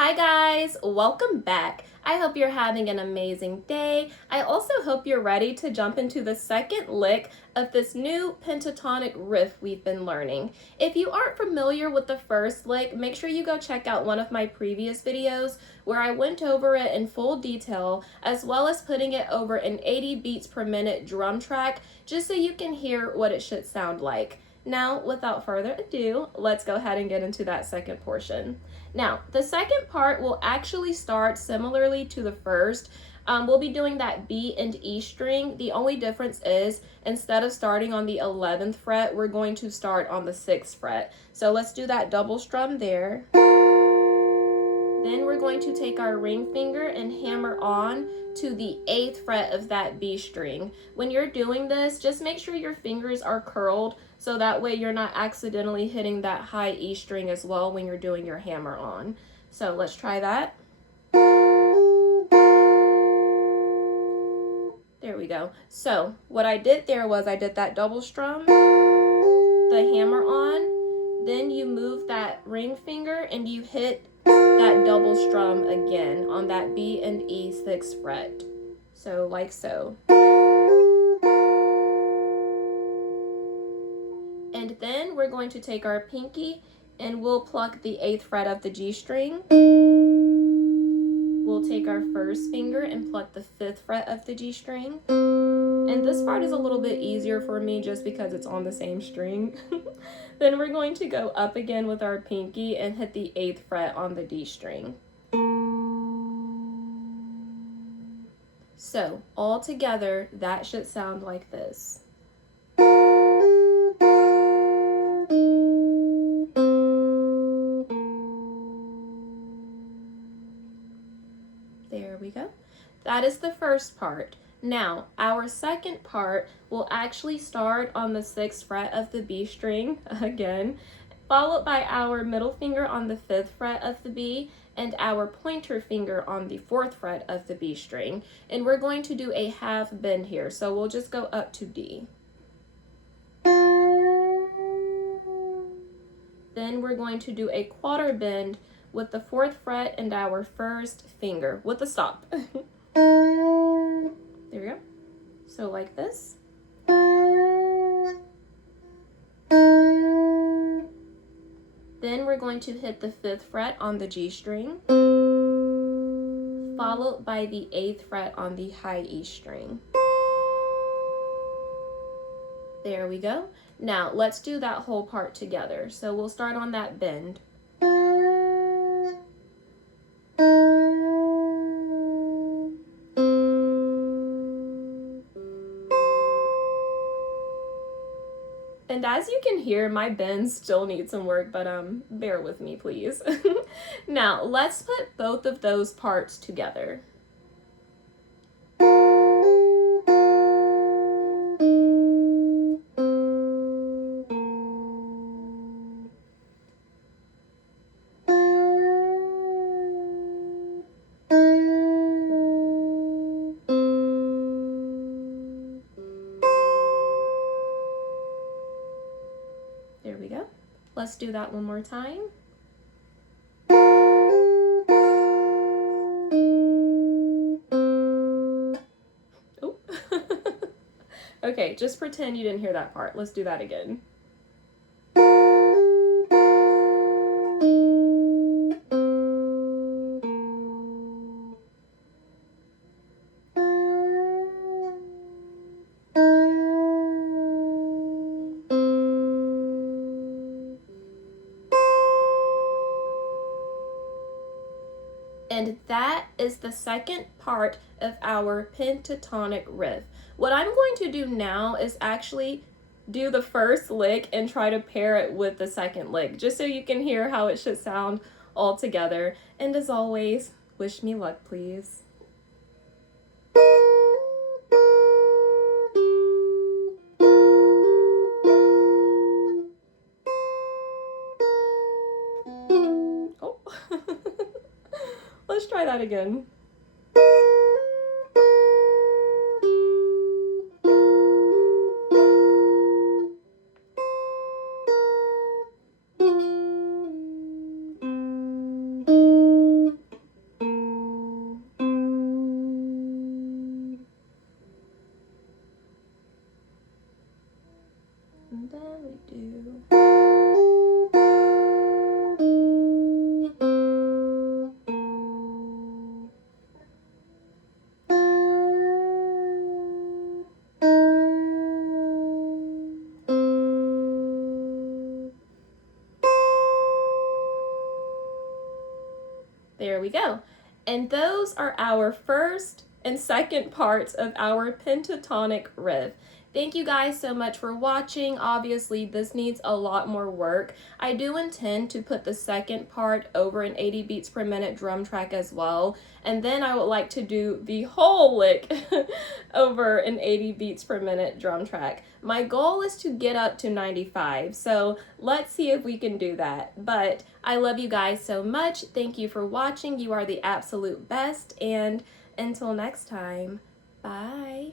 Hi guys, welcome back. I hope you're having an amazing day. I also hope you're ready to jump into the second lick of this new pentatonic riff we've been learning. If you aren't familiar with the first lick, make sure you go check out one of my previous videos where I went over it in full detail, as well as putting it over an 80 beats per minute drum track, just so you can hear what it should sound like. Now, without further ado, let's go ahead and get into that second portion. Now, the second part will actually start similarly to the first. We'll be doing that B and E string. The only difference is instead of starting on the 11th fret, we're going to start on the 6th fret. So let's do that double strum there. Then we're going to take our ring finger and hammer on to the 8th fret of that B string. When you're doing this, just make sure your fingers are curled so that way you're not accidentally hitting that high E string as well when you're doing your hammer on. So let's try that. There we go. So what I did there was I did that double strum, the hammer on, then you move that ring finger and you hit that double strum again on that B and E 6th fret. So like so. And then we're going to take our pinky and we'll pluck the 8th fret of the G string. We'll take our first finger and pluck the 5th fret of the G string. And this part is a little bit easier for me just because it's on the same string. Then we're going to go up again with our pinky and hit the 8th fret on the D string. So all together, that should sound like this. There we go. That is the first part. Now, our second part will actually start on the 6th fret of the B string, again, followed by our middle finger on the 5th fret of the B, and our pointer finger on the 4th fret of the B string. And we're going to do a half bend here, so we'll just go up to D. Then we're going to do a quarter bend with the 4th fret and our first finger with a stop. There we go. So like this. Then we're going to hit the 5th fret on the G string, followed by the 8th fret on the high E string. There we go. Now let's do that whole part together. So we'll start on that bend. And as you can hear, my bends still need some work, but bear with me, please. Now, let's put both of those parts together. There we go. Let's do that one more time. Oh. Okay, just pretend you didn't hear that part. Let's do that again. And that is the second part of our pentatonic riff. What I'm going to do now is actually do the first lick and try to pair it with the second lick, just so you can hear how it should sound all together. And as always, wish me luck, please. Oh. Let's try that again. There we go. And those are our first and second parts of our pentatonic riff. Thank you guys so much for watching. Obviously, this needs a lot more work. I do intend to put the second part over an 80 beats per minute drum track as well. And then I would like to do the whole lick over an 80 beats per minute drum track. My goal is to get up to 95, so let's see if we can do that. But I love you guys so much. Thank you for watching. You are the absolute best. And until next time, bye.